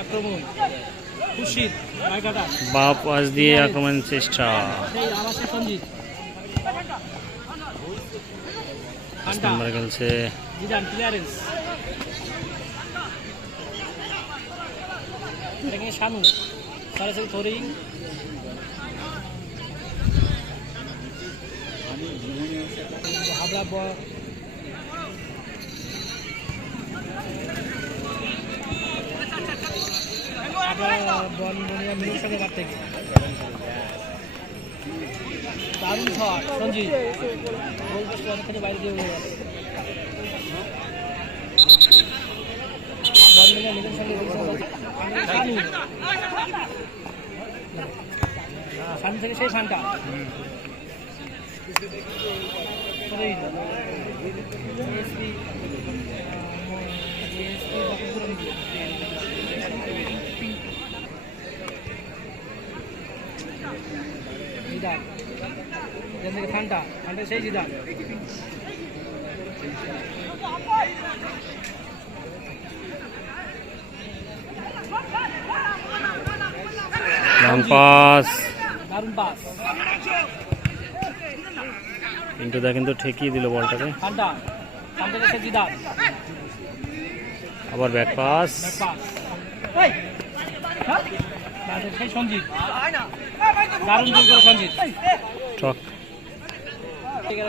আক্রমণ বা পাশ দিয়ে আক্রমণের চেষ্টা। নম্বরে খেলছে শানু সরাসরি থরিং বল মনিয়া মিনির সঙ্গে কাটতে দারুণ ছট সঞ্জিত গোল পোস্ট অনেকখানি বাইরে দিয়ে উড়ে গেল বল মিলে সঙ্গে শানু শানু থেকে সেই ফানটা জিদান এখান থেকে ফান্টা ফান্টা সেই জিদান লং পাস দারুণ পাস কিন্তু দা কিন্তু ঠেকিয়ে দিল বলটাকে। আবার ব্যাক পাস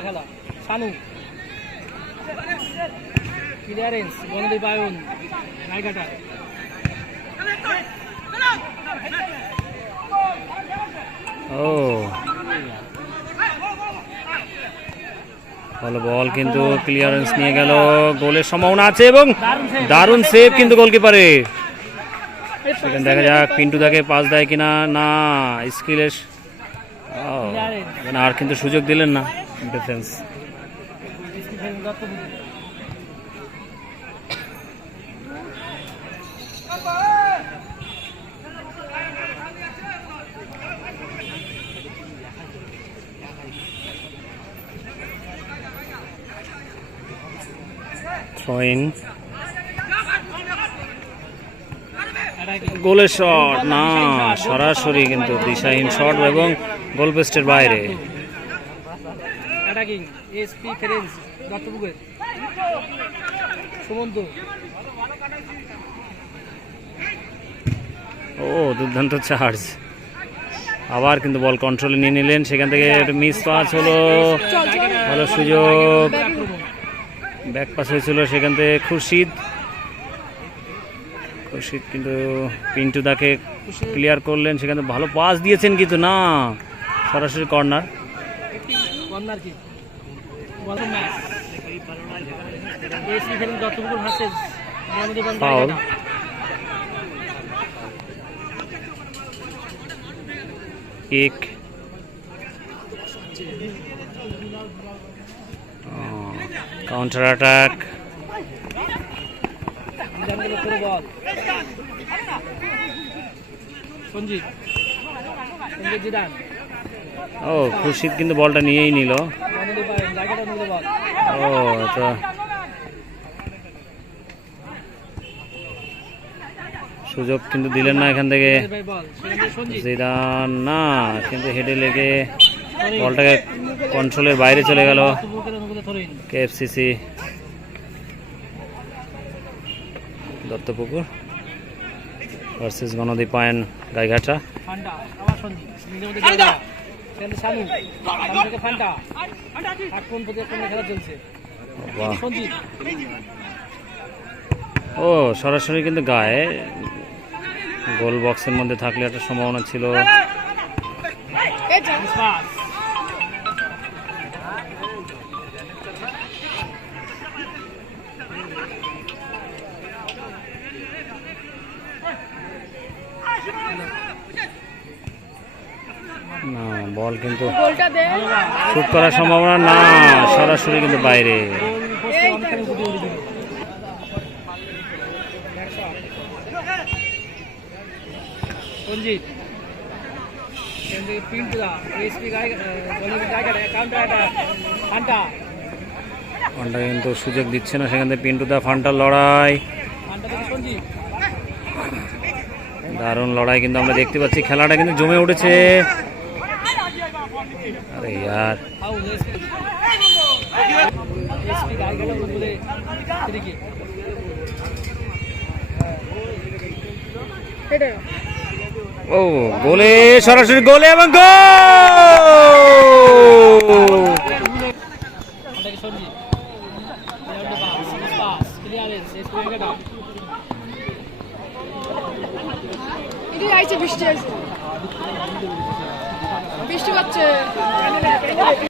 খেলা। ক্লিয়ারেন্স বায়ুন ও ভালো বল কিন্তু ক্লিয়ারেন্স নিয়ে গেল। গোলের সম্ভাবনা আছে এবং দারুণ সেভ কিন্তু গোলকিপারে। সেখানে দেখা যাক পিন্টু তাকে পাস দেয় কিনা। না স্কিলের আর কিন্তু সুযোগ দিলেন না ডিফেন্স থ্রোইন গোলের শট না সরাসরি কিন্তু দিশাহীন শট এবং গোল পোস্টের বাইরে। ও দুর্দান্ত চার্জ আবার কিন্তু বল কন্ট্রোলে নিয়ে নিলেন। সেখান থেকে একটা মিস পাস হলো। ভালো সুযোগ। ব্যাক পাস হয়েছিল সেখান থেকে খুরশিদ। খুরশিদ কিন্তু পিন্টু দাকে ক্লিয়ার করলেন সেখানে ভালো পাস দিয়েছেন কিন্তু না সরাসরি কর্নার. কিক কাউন্টার অ্যাটাক ও খুরশিদ কিন্তু বলটা নিয়েই নিল। ও তো সুযোগ কিন্তু দিলেন না এখান থেকে। জিদান না কিন্তু হেডে লেগে বলটাকে কন্ট্রোলের বাইরে চলে গেল। কেএফসিসি দত্তপুকুর ভার্সেস গণদীপ পায়ন গাইঘাটা ও সরাসরি কিন্তু গায়ে। গোল বক্সের মধ্যে থাকলে একটা সম্ভাবনা ছিল। না বল কিন্তু শুট করার সম্ভাবনা না সরাসরি কিন্তু বাইরে। ফান্টা কিন্তু সুযোগ দিচ্ছে না সেখান থেকে পিন্টু দা ফান্টার লড়াই। দারুণ লড়াই কিন্তু আমরা দেখতে পাচ্ছি। খেলাটা কিন্তু জমে উঠেছে। আরে ইয়ার। ও, গোলে, সরাসরি গোলে এবং গোল! Fanta থেকে Sanjeev pass pass clearance SP গাইটা এটি আইছে বৃষ্টি আইছে বৃষ্টি পাচ্ছে